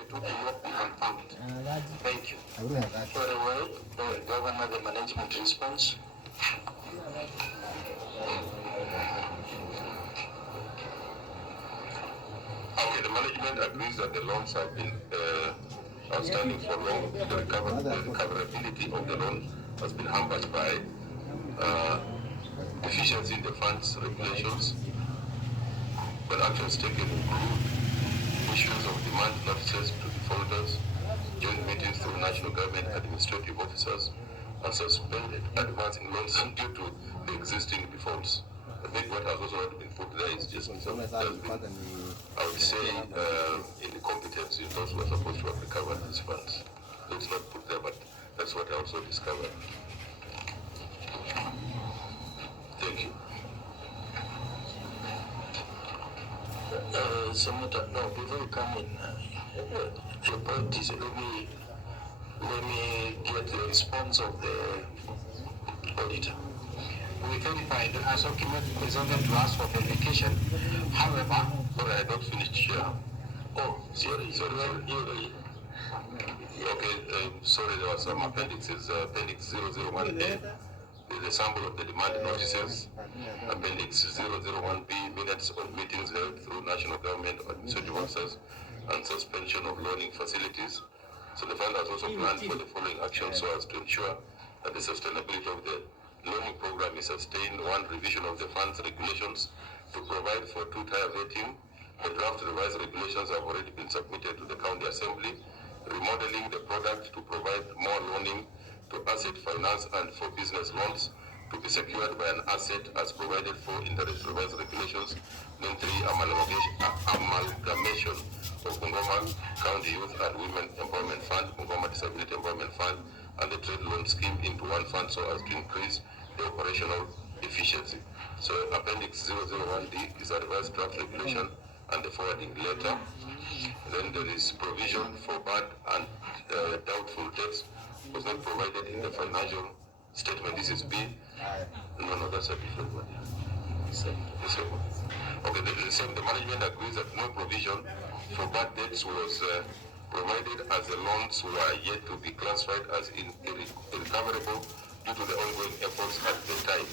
it will not be confirmed. Thank you. Very well, Governor, the management response. Okay, the management agrees that the loans have been outstanding for long. The recoverability of the loan has been hampered by deficiency in the fund's regulations. But actions taken include issues of demand notices to defaulters, joint meetings through national government administrative officers, and suspended advancing loans due to the existing defaults. I think what has also not been put there is just some, I would say, incompetence in those who are supposed to have recovered these funds. So it's not put there, but that's what I also discovered. Thank you. Senator, no, before you come in, the point is, let me get the response of the auditor. We verified as document presented to us for verification. However, sorry, I not finished here. Oh, sorry. Okay, sorry, there was some appendixes. Appendix 001A, the sample of the demand notices. Appendix 001B, minutes of meetings held through national government administrative officers and suspension of loaning facilities. So the fund has also planned for the following actions so as to ensure that the sustainability of the loaning program is sustained. One, revision of the fund's regulations to provide for two-tier vetting. The draft revised regulations have already been submitted to the County Assembly. Remodeling the product to provide more loaning to asset finance and for business loans to be secured by an asset as provided for in the revised regulations. Then three, amalgamation of Bungoma County Youth and Women Empowerment Fund, Bungoma Disability Empowerment Fund, and the trade loan scheme into one fund so as to increase the operational efficiency. So Appendix 001D is a revised draft regulation and the forwarding letter. Then there is provision for bad and doubtful debts was not provided in the financial statement. This is B. No, that's a different one. The same one. Okay, the same. The management agrees that no provision for bad debts was provided as the loans were yet to be classified as irrecoverable due to the ongoing efforts at the time.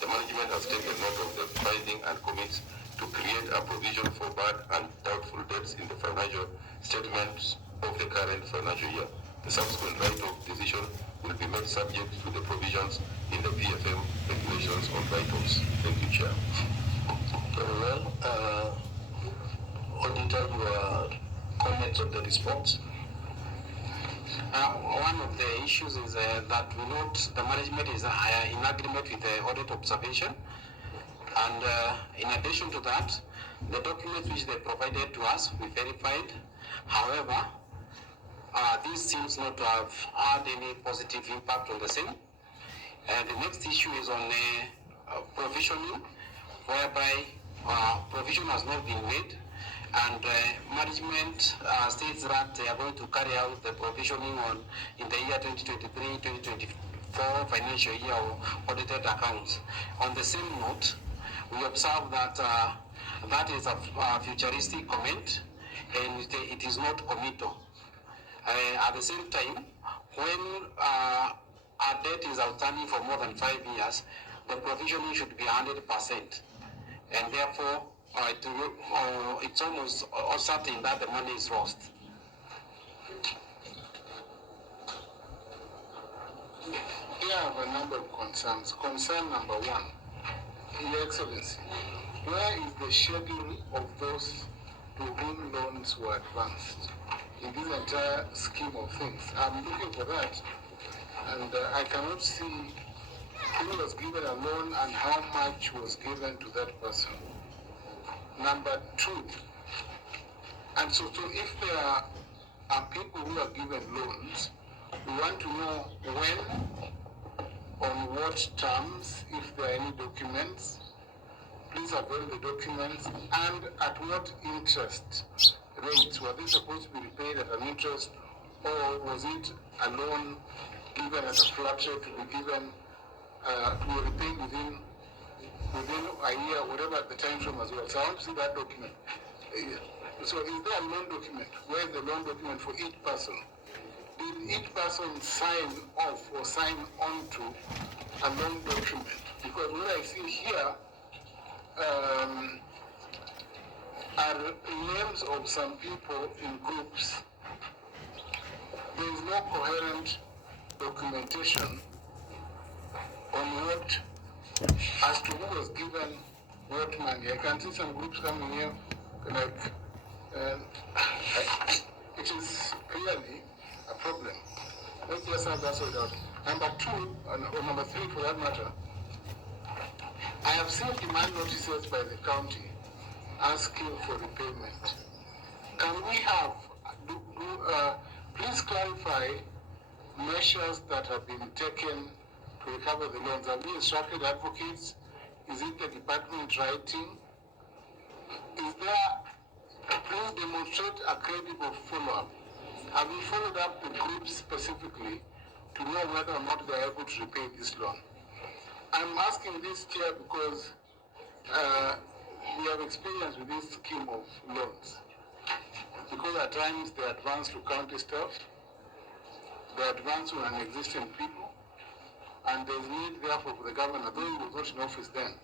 The management has taken note of the finding and commits to create a provision for bad and doubtful debts in the financial statements of the current financial year. The subsequent right of decision will be made subject to the provisions in the PFM regulations on write-offs. Thank you, Chair. Very well. Auditor, your comments on the response. One of the issues is that we note the management is in agreement with the audit observation. And in addition to that, the documents which they provided to us, we verified. However, this seems not to have had any positive impact on the same. The next issue is on provisioning, whereby provision has not been made, and management states that they are going to carry out the provisioning in the year 2023-2024 financial year audited accounts. On the same note, we observe that that is a futuristic comment, and it is not committal. At the same time, when a debt is outstanding for more than 5 years, the provisioning should be 100%, and therefore it's almost certain that the money is lost. Here I have a number of concerns. Concern number one, Your Excellency, where is the schedule of those to whom loans were advanced in this entire scheme of things? I'm looking for that, and I cannot see who was given a loan and how much was given to that person. Number two, and so if there are people who are given loans, we want to know when, on what terms, if there are any documents, please avail the documents, and at what interest rates. Were they supposed to be repaid at an interest, or was it a loan given at a flat rate to be given, to be repaid within a year, whatever the time frame as well? So I want to see that document. So is there a loan document? Where is the loan document for each person? Did each person sign off or sign on to a loan document? Because what I see here are names of some people in groups. There is no coherent documentation on what, as to who was given what money. I can see some groups coming here, like, it is clearly a problem. Let's just have that sorted out. Number two, or number three for that matter, I have seen demand notices by the county asking for repayment. Can we have, please clarify measures that have been taken to recover the loans? Have we instructed advocates? Is it the department writing? Is there, please demonstrate a credible follow-up. Have we followed up the groups specifically to know whether or not they are able to repay this loan? I'm asking this, Chair, because we have experience with this scheme of loans. Because at times they advance to county staff, they advance to non-existing people, and there's need therefore for the governor, though he was not in office then,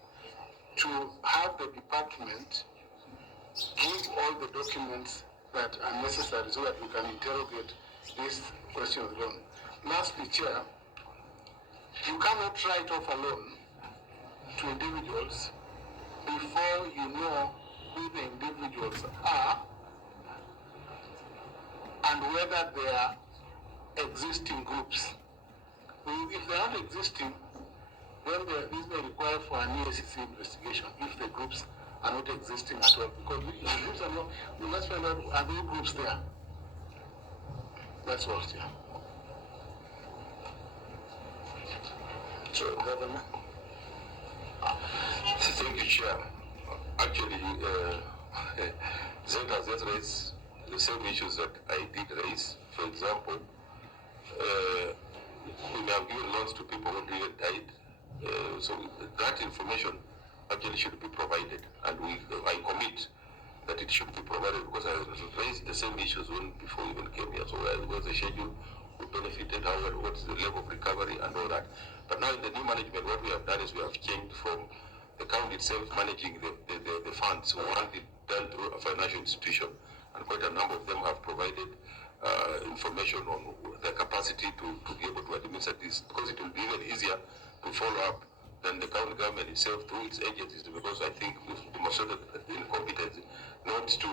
to have the department give all the documents that are necessary so that we can interrogate this question of loan. Lastly, Chair, you cannot write off a loan to individuals before you know who the individuals are and whether they are existing groups. If they are not existing, then this may require for an EACC investigation if the groups are not existing at all. Because if the groups are not, we must find out, are there groups there? That's all, yeah. So, Governor. Thank you, Chair. Actually, Zed has just raised the same issues that I did raise. For example, we may have given loans to people who really died. So that information actually should be provided, and I commit that it should be provided because I raised the same issues when before we even came here. So there was a schedule, we benefited, what's the level of recovery and all that. But now in the new management, what we have done is we have changed from the county itself managing the funds. We want it done through a financial institution, and quite a number of them have provided information on their capacity to be able to administer this, because it will be even easier to follow up than the county government itself through its agencies, because I think we've demonstrated incompetence not to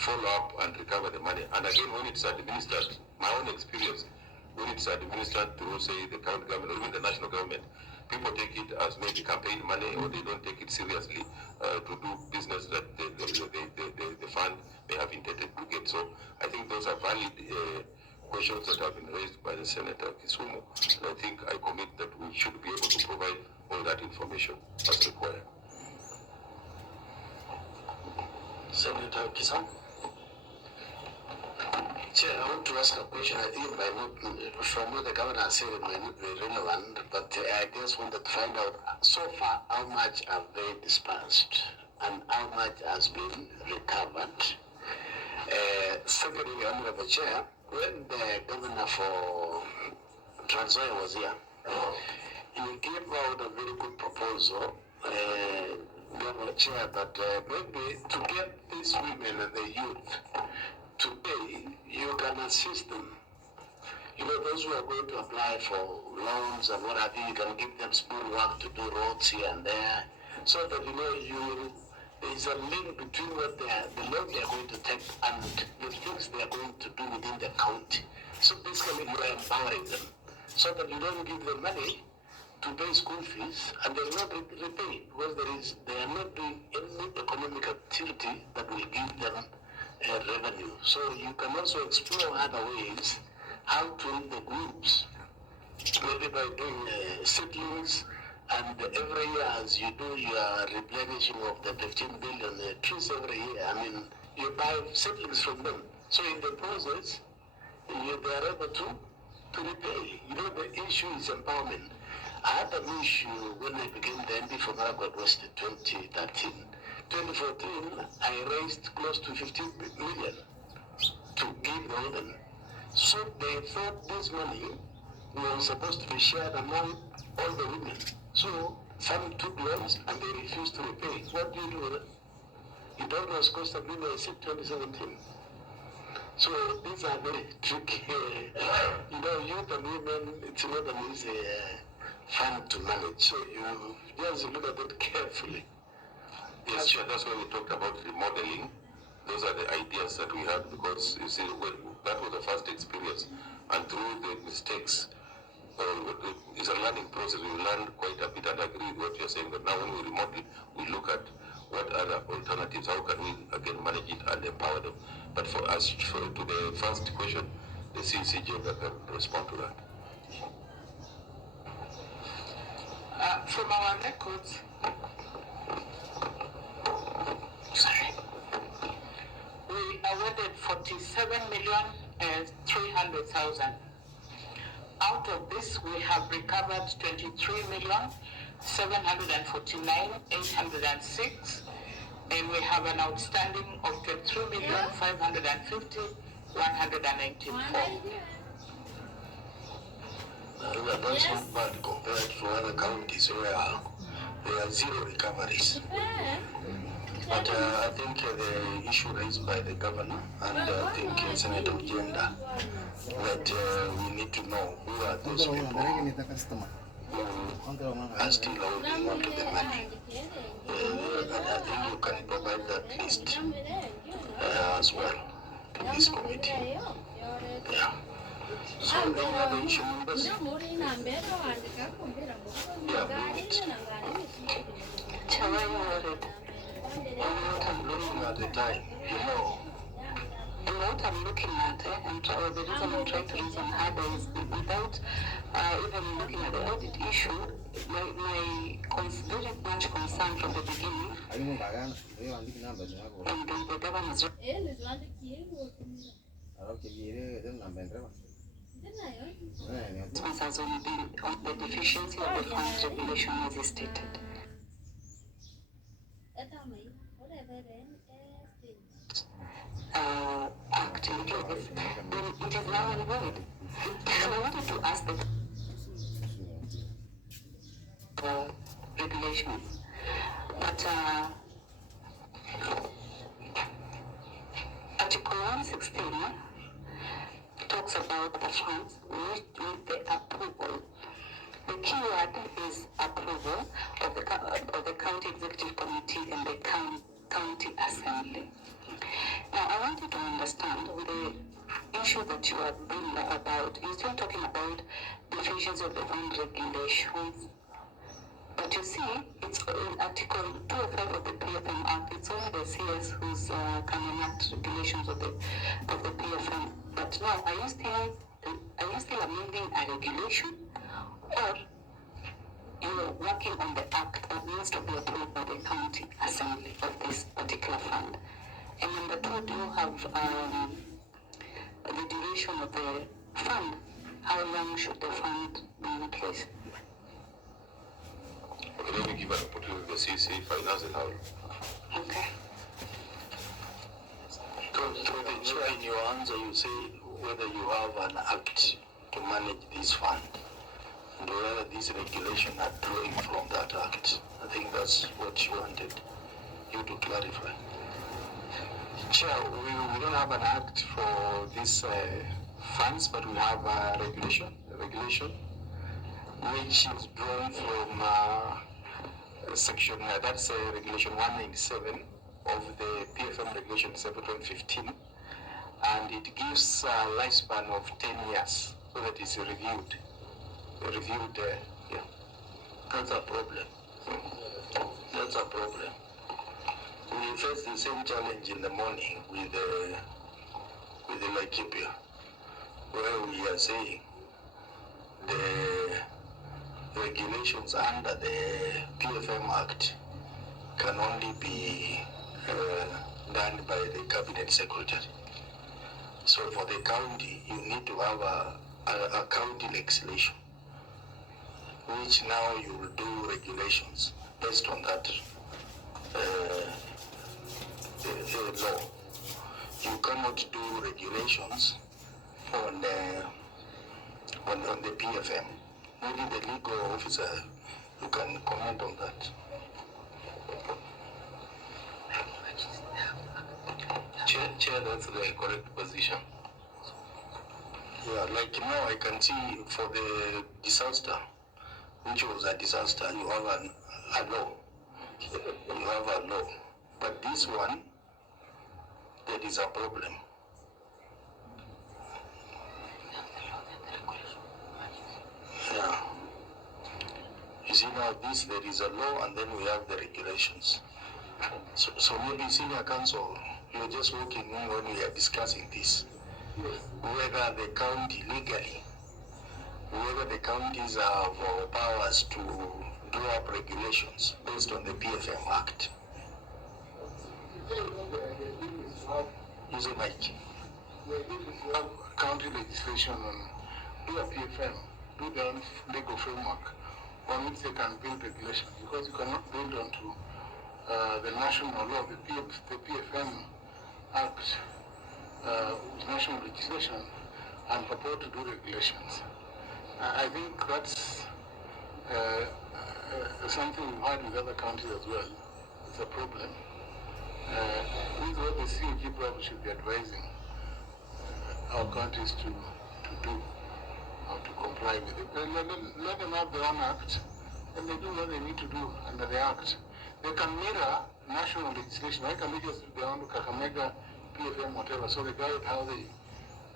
follow up and recover the money. And again, when it's administered, my own experience, when it's administered through, say, the county government or even the national government, people take it as maybe campaign money, or they don't take it seriously to do business that the fund may have intended to get. So I think those are valid questions that have been raised by the Senator Kisumu. And I think I commit that we should be able to provide all that information as required. Senator Kisumu. Chair, I want to ask a question. I think from what the governor said, it might not be relevant, but I just wanted to find out, so far, how much have they dispersed and how much has been recovered? Secondly, Honorable Chair, when the governor for Trans Nzoia was here, he gave out a very good proposal, Governor Chair, that maybe to get these women and the youth today, you can assist them. You know, those who are going to apply for loans and what have you, you can give them small work to do roads here and there, so that, you know, there is a link between what the loan they are going to take and the things they are going to do within the county. So basically, you are empowering them, so that you don't give them money to pay school fees and they're not repaid, because they are not doing any economic activity that will give them revenue. So you can also explore other ways how to help the groups, maybe by doing seedlings, and every year as you do your replenishing of the 15 billion trees every year, I mean, you buy seedlings from them. So in the process, they are able to repay. You know, the issue is empowerment. I had an issue when I became the MP for Marakwet West in 2013 2014, I raised close to 15 million to give the women. So they thought this money was supposed to be shared among all the women. So some took loans and they refused to repay. What do you do with it? You don't know cost of living in 2017. So these are very tricky. Youth and women, it's not an easy fund to manage. So you just look at it carefully. Yes, sure. That's why we talked about remodeling. Those are the ideas that we had, because you see, that was the first experience, and through the mistakes, it's a learning process. We learned quite a bit, and I agree with what you're saying, that now when we remodel, we look at what other alternatives, how can we again manage it and empower them. But for us, to the first question, the CCJ can respond to that. From our records, we awarded 47,300,000. Out of this, we have recovered 23,749,806, and we have an outstanding of 23,550,194. That's not bad compared to other counties where there are zero recoveries. But I think the issue raised by the governor and I think Senator Ugenda, that we need to know who are those people who are still holding on to the money. And I think you can provide that list as well to this committee. Yeah. So any other issue members? Yeah, I'm looking at the time, And what I'm looking at, and the reason I'm trying to reason harder is without even looking at the audit issue, my very much concern from the beginning, and the governor's has only been on the deficiency of the funds regulation as stated. Act in case, then it is now and void. And I wanted to ask the regulations, but Article 116 talks about the funds with the approval. The key word is approval of the county executive committee and the county assembly. Now, I wanted to understand with the issue that you are bringing about, you're still talking about deficiency of the fund regulations. But you see, it's in Article 205 of the PFM Act. It's only the CS who's can enact regulations of the PFM. But now, are you still amending a regulation, or you're working on the act that needs to be approved by the county assembly of this particular fund? And number two, do you have the duration of the fund? How long should the fund be in place? Okay, let me give an opportunity to the CC Finance and how. Okay. So the chair, in your answer, you say whether you have an act to manage this fund and whether these regulations are drawing from that act. I think that's what you wanted you to clarify. Chair, we don't have an act for these funds, but we have a regulation which is drawn from section, that's regulation 197 of the PFM regulation 715, and it gives a lifespan of 10 years, so that it's reviewed, yeah. That's a problem. That's a problem. We face the same challenge in the morning with the Laikipia, where we are saying the regulations under the PFM Act can only be done by the Cabinet Secretary. So for the county, you need to have a county legislation, which now you will do regulations based on that law. You cannot do regulations on the PFM. Maybe the legal officer, you can comment on that. Chair, that's the correct position. Yeah, like now I can see for the disaster, which was a disaster, you have a law. You have a law. But this one, there is a problem. Yeah. You see now this, there is a law and then we have the regulations. So maybe senior counsel, you're just working in when we are discussing this. Whether the county legally, whether the counties have powers to draw up regulations based on the PFM Act. Use a mic. County legislation on do a PFM, do their own legal framework on which they can build regulations, because you cannot build onto the national law, the PFM Act, national legislation, and purport to do regulations. I think that's something we've had with other counties as well. It's a problem. This is what the CAG probably should be advising our counties to do, how to comply with it. Let them have their own act, and they do what they need to do under the act. They can mirror national legislation. Why can they just do their own Kakamega, PFM, whatever, so they guide how they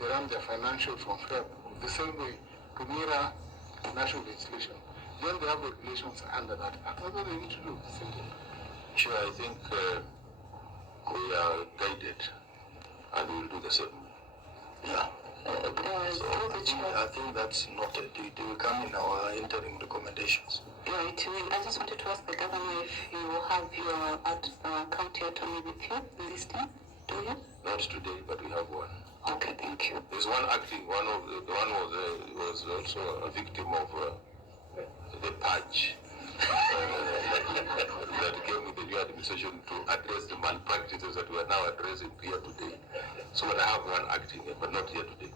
run their financial from FEB the same way to mirror national legislation. Then they have regulations under that act. That's what they need to do. Simple. Sure, I think we are guided and we will do the same. Yeah. So I think that's noted. It will come in our interim recommendations. Right. I just wanted to ask the governor if you have your county attorney with you in this team. Do you? Not today, but we have one. Okay, thank you. There's one acting. One of the one was also a victim of the purge that came with the new administration to address the malpractices that we are now addressing here today. So I have one acting, but not here today.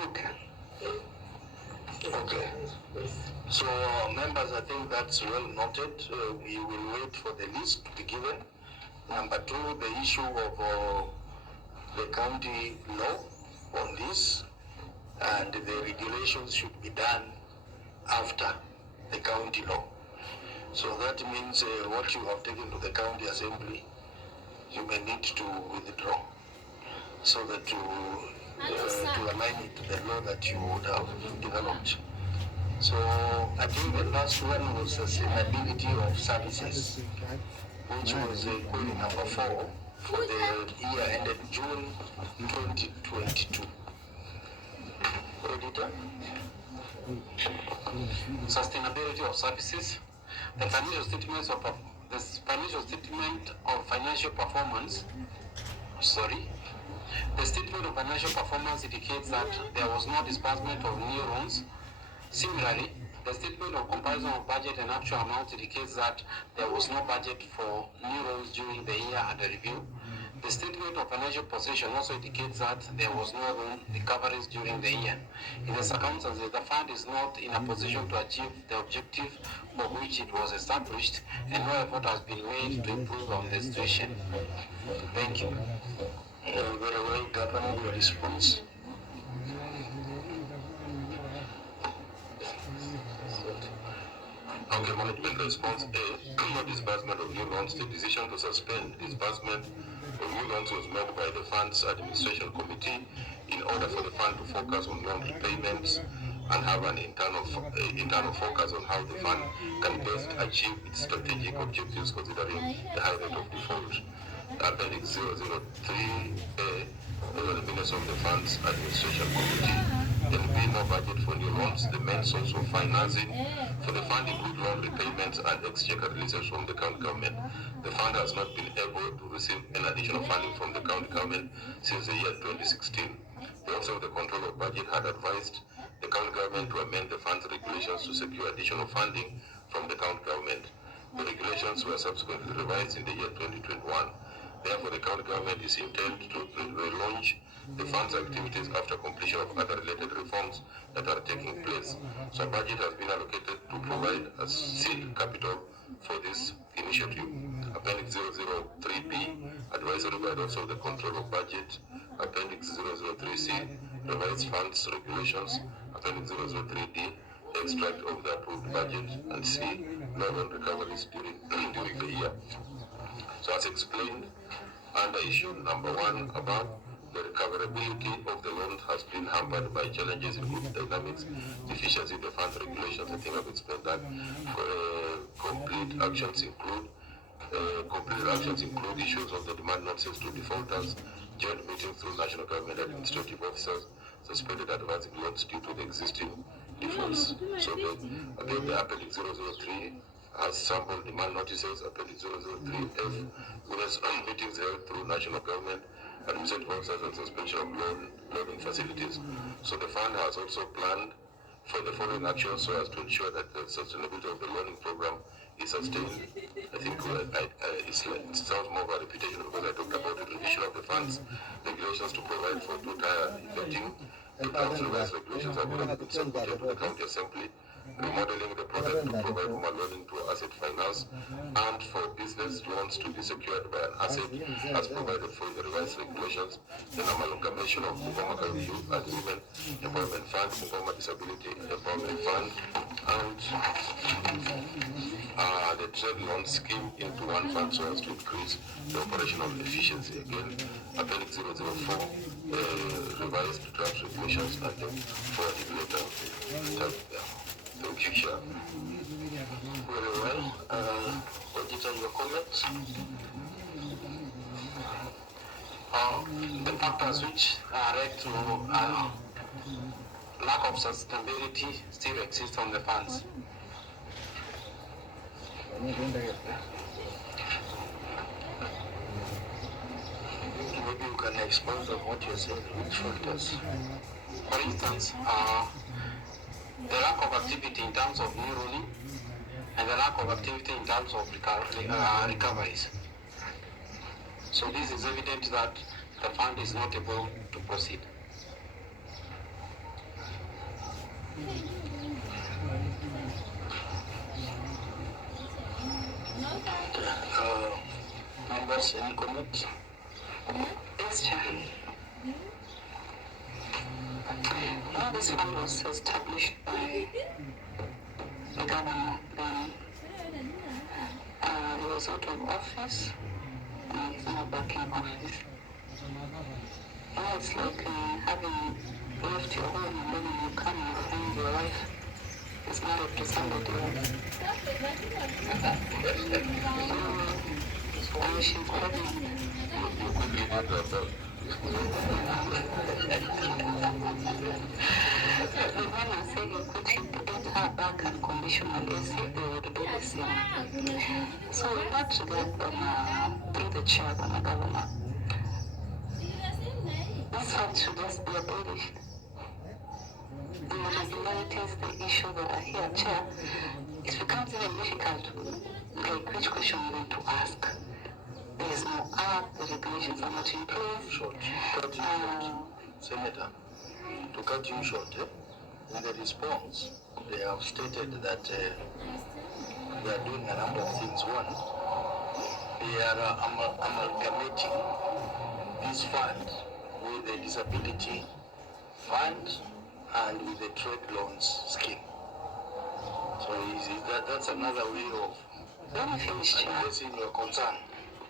Okay. Okay. So members, I think that's well noted. We will wait for the list to be given. Number two, the issue of the county law on this, and the regulations should be done after the county law. So that means what you have taken to the county assembly, you may need to withdraw, so that to align it to the law that you would have developed. So I think the last one was sustainability of services, which was query number 4 for the year ended June 2022. Auditor? Sustainability of services. The financial statements of the financial statement of financial performance. The statement of financial performance indicates that there was no disbursement of new loans. Similarly, the statement of comparison of budget and actual amount indicates that there was no budget for new loans during the year under review. The statement of financial position also indicates that there was no loan recoveries during the year. In the circumstances, the fund is not in a position to achieve the objective for which it was established, and no effort has been made to improve on the situation. Thank you. Very well, Governor, your response. Okay, management response A. No disbursement of new loans. The decision to suspend disbursement of new loans was made by the Funds Administration Committee in order for the fund to focus on loan repayments and have an internal focus on how the fund can best achieve its strategic objectives considering the high rate of default. Appendix 003A, the minutes of the Funds Administration Committee. There will be no budget for new loans. The main source of financing for the fund include loan repayments and exchequer releases from the county government. The fund has not been able to receive any additional funding from the county government since the year 2016. The Office of the Control of Budget had advised the county government to amend the fund's regulations to secure additional funding from the county government. The regulations were subsequently revised in the year 2021. Therefore, the county government is intended to relaunch the fund's activities after completion of other related reforms that are taking place. So a budget has been allocated to provide a seed capital for this initiative. Appendix 003B, advisory guidance of the control of budget. Appendix 003C, revised funds regulations. Appendix 003D, extract of the approved budget. And C, loan recoveries during the year. So as explained under issue number 1 above, the recoverability of the loan has been hampered by challenges in group dynamics, deficiency in the fund regulations. I think I've explained that. Complete actions include issues of the demand notices to defaulters, joint meetings through national government administrative officers, suspended advancing loans due to the existing defaults. So again, the Appendix 003 has sample demand notices. Appendix 003F with meetings held through national government administrative officers and suspension of loaning facilities. So the fund has also planned for the following actions so as to ensure that the sustainability of the learning program is sustained. I think it sounds more of a repetition because I talked about the revision of the funds regulations to provide for two-tier effecting. The council revised regulations have already been submitted to the county assembly, remodeling the product to provide more learning to asset finance and for business loans to be secured by an asset as provided for in the revised regulations, the amalgamation of Mugoma County Youth and Women Empowerment Fund, Mugoma Disability Empowerment Fund, and the trade loan scheme into one fund so as to increase the operational efficiency. Again, Appendix 004, revised draft regulations and then forwarded later. Thank you, Chair. Very well. Auditor, your comments? The factors which led to lack of sustainability still exist on the funds. Maybe you can expand on what you're saying, which factors? For instance, the lack of activity in terms of new ruling and the lack of activity in terms of recoveries. So this is evident that the fund is not able to proceed. Members, any comments? Yes, Chair. Now this fund was established by the governor then. He was out of office and he's now back in office. It's like having left your home and then you come and find your wife is married to somebody else. And she's pregnant. The man was saying you could get her back unconditionally, they would do the same. So in that regard, through the chair and the governor, this fund should just be abolished. The irregularities, the issues that are here, Chair, it becomes even difficult, like which question we want to ask. There is no act, the regulations are not in place. Senator, to cut you short, in the response, they have stated that they are doing a number of things. One, they are amalgamating this fund with the disability fund and with the trade loans scheme. So that's another way of addressing your concern.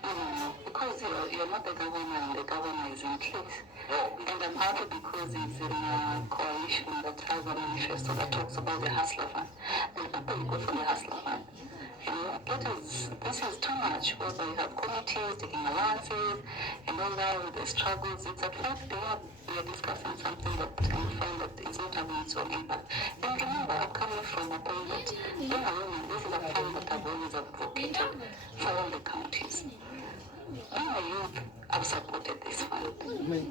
No, because you're not the governor and the governor is in place. No. And I'm happy because it's in a coalition that has a manifesto that talks about the hustler fund. And people will go for the hustler fund. You know, this is too much, whereby you have committees taking allowances and all that with the struggles. It's at 5 p.m. we are discussing something that we find that it's not having its own impact. And remember, I'm coming from a point that being a woman, this is a fund that I've always advocated for all the counties. Being a youth, I've supported this fund. But with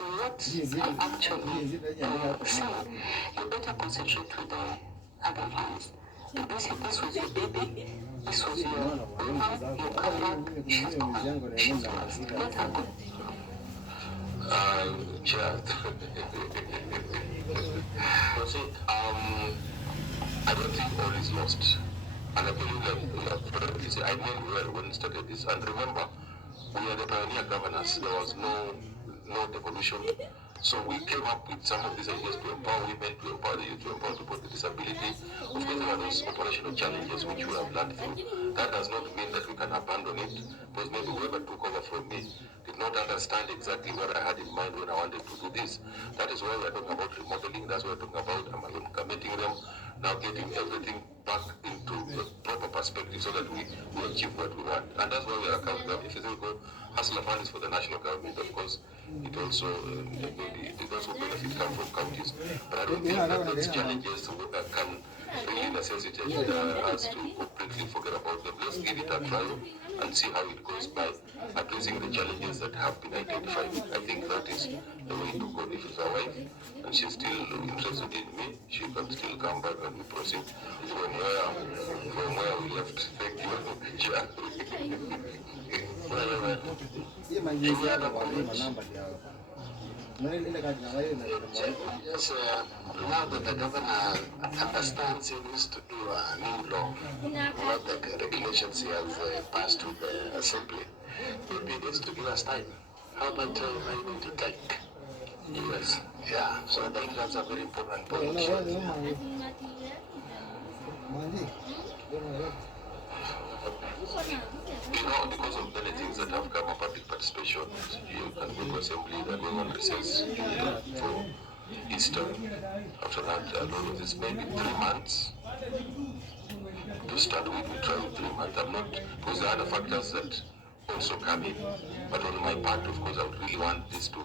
what I'm actually seeing, you better concentrate with the other funds. This was your baby. This was your woman. You come back. She's gone. She's lost. What happened? Chair. I don't think all is lost. And I believe that I mean well when we started this. And remember, we are the pioneer governors. There was no devolution. So we came up with some of these ideas to empower women, to empower the youth, to empower people with disability. Of course, there are those operational challenges which we have learned through. That does not mean that we can abandon it, because maybe whoever took over from me did not understand exactly what I had in mind when I wanted to do this. That is why we are talking about remodeling. That's why we are talking about amalgamating them, now getting everything back into a proper perspective so that we achieve what we want. And that's why we are accountable. If you think Hustler Fund is for the national government, of course, it also benefit come from counties. But I don't think that those challenges can really necessitate us to completely forget about them. Let's give it a try and see how it goes by addressing the challenges that have been identified. I think that is the way to go. If it's a wife and she's still interested in me, she can still come back and we proceed from where we left. Thank you. Yes, now that the governor understands he needs to do a new law, not the regulations he has passed to the assembly, maybe he needs to give us time. How much time are you going to take? Yes, yeah, so I think that's a very important point. You know, because of many things that have come up, public participation, you can go to assembly, they're going on recess for Easter. After that, a lot of this, maybe 3 months. To start with, we try with 3 months. I'm not, because there are other factors that also come in. But on my part, of course, I would really want this to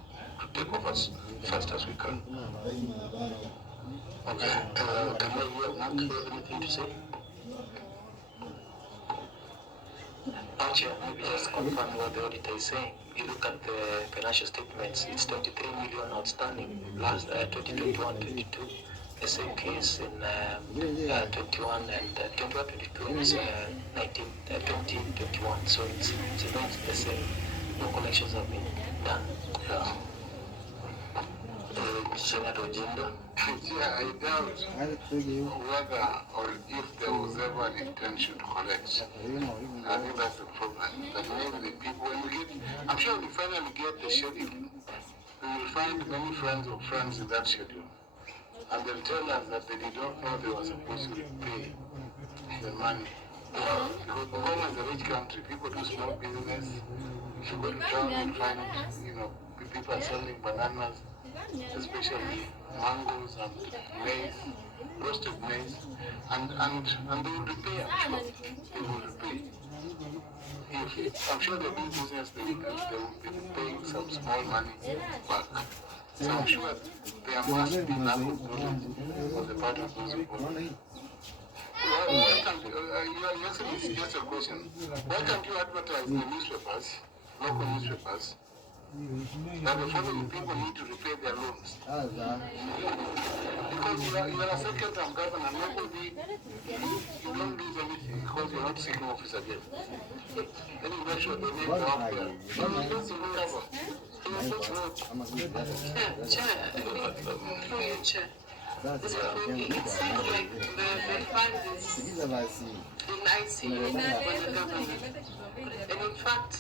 take off as fast as we can. Okay, can I hear Mark? Do you have anything to say? Chair, maybe just confirm what the auditor is saying. You look at the financial statements, it's 23 million outstanding last 2021-22. The same case in 21 and 21-22 is 2021. So it's not the same. No collections have been done. Yeah. Senator Jenda? Yeah, I doubt whether or if there was ever an intention to collect. I think that's the problem. That maybe the people, when we get, I'm sure when we finally get the schedule, we will find many friends of friends in that schedule. And they'll tell us that they did not know they were supposed to pay the money. Because Ghana is a rich country, people do small business. If you go to town, you'll find, people are selling bananas, especially mangoes and maize, roasted maize, and they will repay, I'm sure. They will repay. I'm sure they'll do business, they will be paying some small money back. So I'm sure there must be lack of knowledge on the part of those involved. Why can't Your Excellency, just a question. Why can't you advertise in the newspapers, local newspapers, that the following people need to repay their loans? Because you are a second-term governor, nobody, you don't lose anything because you're not seeking office again. Then you make sure the name go up there. You don't see cover. Chair. It seems like the fund is in ICU by the government. And in fact,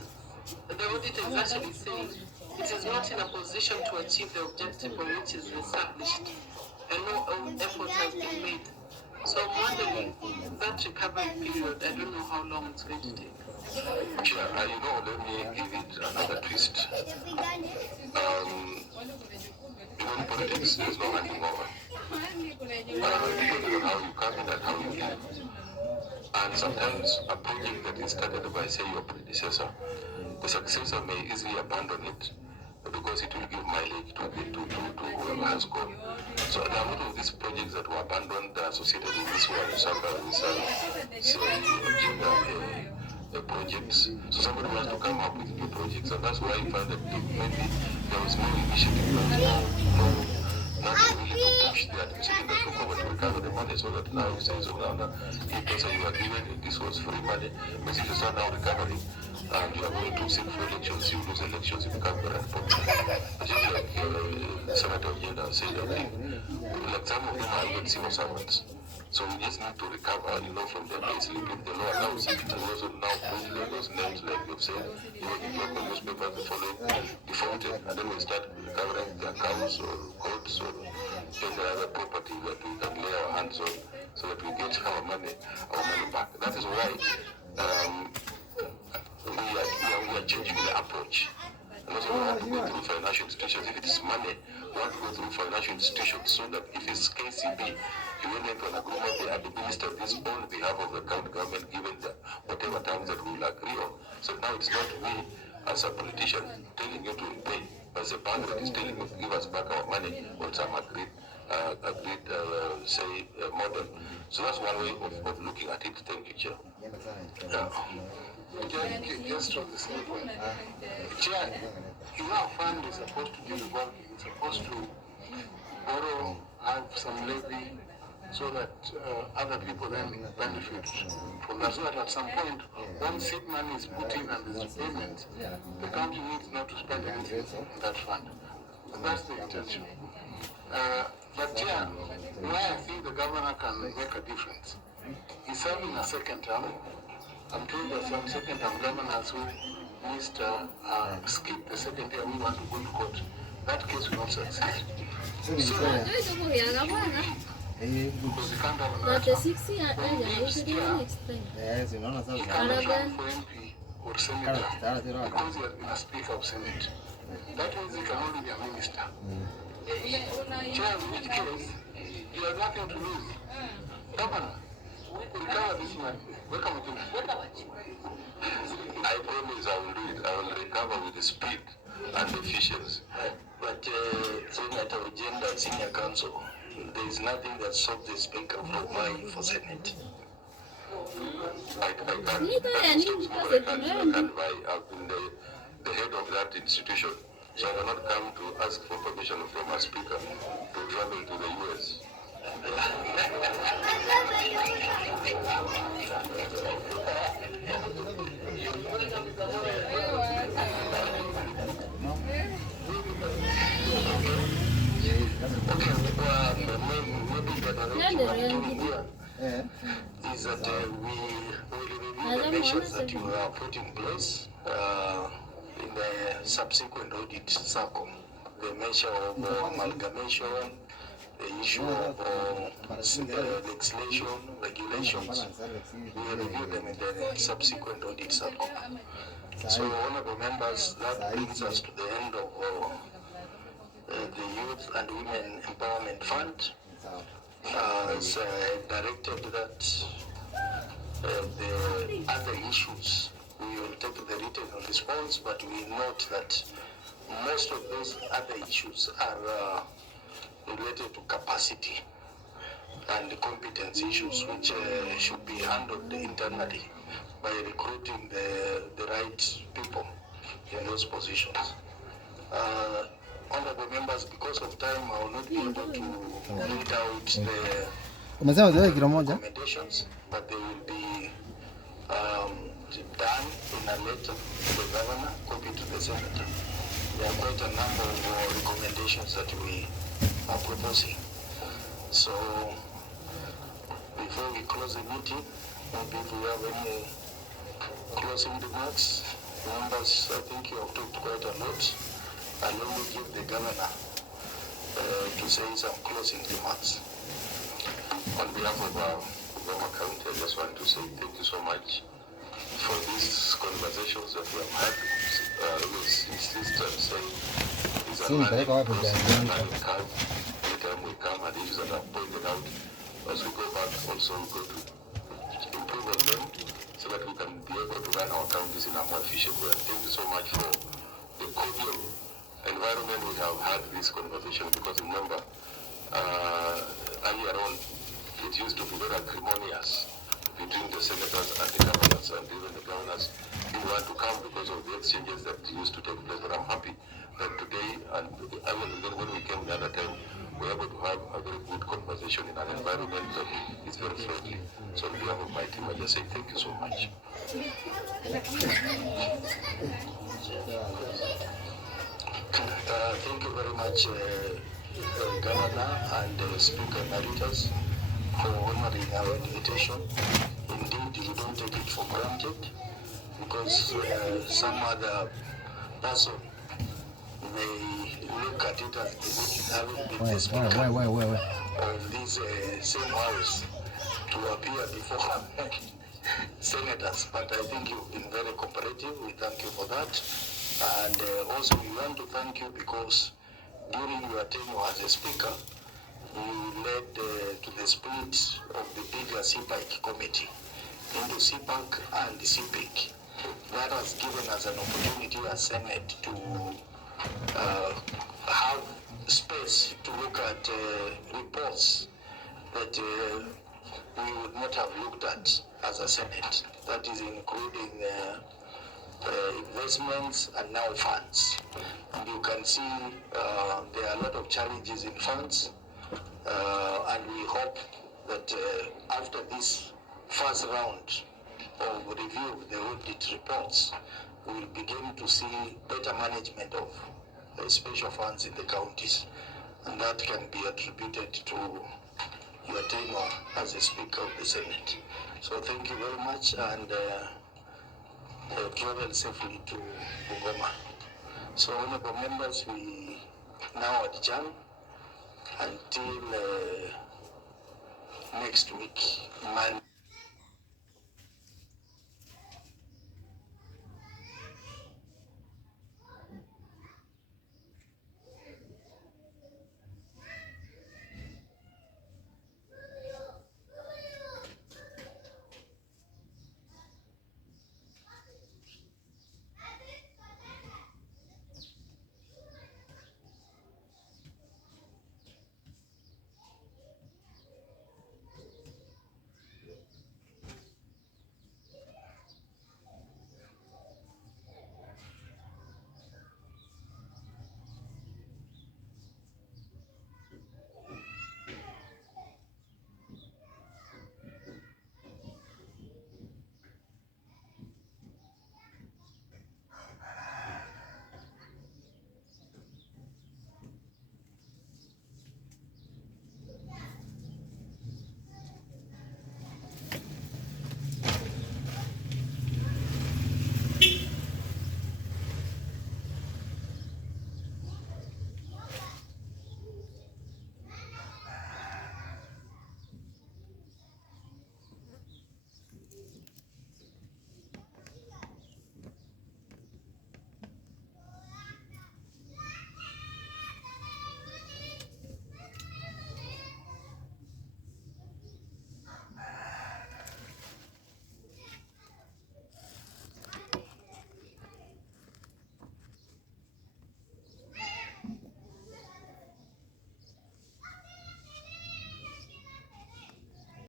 the auditor is actually saying it is not in a position to achieve the objective for which is established, and no effort has been made. So I'm wondering, that recovery period, I don't know how long it's going to take. Chair, let me give it another twist. In politics, there's no handing over. Depending on how you come in and how you leave. And sometimes a project that is started by, say, your predecessor, the successor may easily abandon it because it will give mileage to whoever has gone. So there are a lot of these projects that were abandoned associated with this one, Lusaka, projects. So somebody wants to come up with new projects, and that's why I find that maybe there was no initiative, there was no nothing really to push the administration that took over to recover the money. money, so that now you say, so now if person you are given, this was free money, but if you start now recovering, and you are going to sit for elections, you lose elections, you become very unpopular. Just like Senator Yeda said, I think, like some of them are even civil servants. So we just need to recover, from their payslip if the law allows it. And also now put those names, like you've said, the local newspapers, the following, defaulted, and then we start recovering the accounts or codes or any other property that we can lay our hands on, so that we get our money back. That is why we are changing the approach. And also we want to go through financial institutions. If it is money, we want to go through financial institutions, so that if it's KCB, you will enter an agreement, they administer this on behalf of the county government, given the whatever terms that we will agree on. So now it's not me as a politician telling you to pay, but the bank that is telling you to give us back our money on some agreed model. So that's one way of looking at it. Thank you, Chair. Just on the same point, Chair, our fund is supposed to be revolving. It's supposed to borrow, have some levy, so that other people then benefit from that. So that at some point, once seed money is put in and there's repayment, the county needs not to spend anything in that fund. And that's the intention. But yeah, where I think the governor can make a difference, he's serving a second term. I'm told that some second term governors who missed skip the second term who want to go to court. That case will not succeed. So, because he can't have another term. Next year, he cannot run for MP or senator because he has been a speaker of Senate. That means he can only be a minister. Chair, in which case, you have nothing to lose. Governor, recover this money. Welcome to I promise I will do it. I will recover with the speed and efficiency. But Senator Ugenda, Senior Counsel, there is nothing that stops the Speaker from vying for Senate. I can't buy. I've been the head of that institution, so I cannot come to ask for permission from a speaker to travel to the US. Is that we will review the measures that you have put in place in the subsequent audit cycle. The measure of amalgamation, the issue of legislation, regulations, we will review them in the subsequent audit cycle. So, honorable members, that brings us to the end of the Youth and Women Empowerment Fund. As directed that the other issues, we will take the written response, but we note that most of those other issues are related to capacity and competence issues, which should be handled internally by recruiting the right people in those positions. Honorable members, because of time, I will not be able to read out the recommendations, but they will be done in a letter to the governor, copied to the senator. There are quite a number of recommendations that we are proposing. So, before we close the meeting, maybe if we have any closing remarks, members, I think you have talked quite a lot. And let me give the governor to say some closing remarks. On behalf of Bungoma County, I just want to say thank you so much for these conversations that we have had. Always insist on saying these are learning process, learning curve. Anytime we come and issues that are pointed out, as we go back, also we go to improve on them so that we can be able to run our counties in a more efficient way. Thank you so much for the cordial environment we have had this conversation, because remember, earlier on, it used to be very acrimonious between the senators and the governors, and even the governors didn't want to come because of the exchanges that used to take place. But I'm happy that today, and even when we came the other time, we were able to have a very good conversation in an environment environment that is very friendly. So on behalf of my team, I just say thank you so much. Thank you very much, Governor and Speaker Emeritus, for honoring our invitation. Indeed, we don't take it for granted, because some other person may look at it as having been the speaker of this same house to appear before senators. But I think you've been very cooperative. We thank you for that. And also we want to thank you because during your tenure as a speaker, you led to the split of the bigger CPAC committee into CPAC and the CPIC. That has given us an opportunity as Senate to have space to look at reports that we would not have looked at as a Senate. That is including investments and now funds. And you can see there are a lot of challenges in funds, and we hope that after this first round of review of the audit reports, we will begin to see better management of special funds in the counties, and that can be attributed to your tenure as a Speaker of the Senate. So thank you very much, and travel safely to Bungoma. So honorable members, we now adjourn until next week, Monday.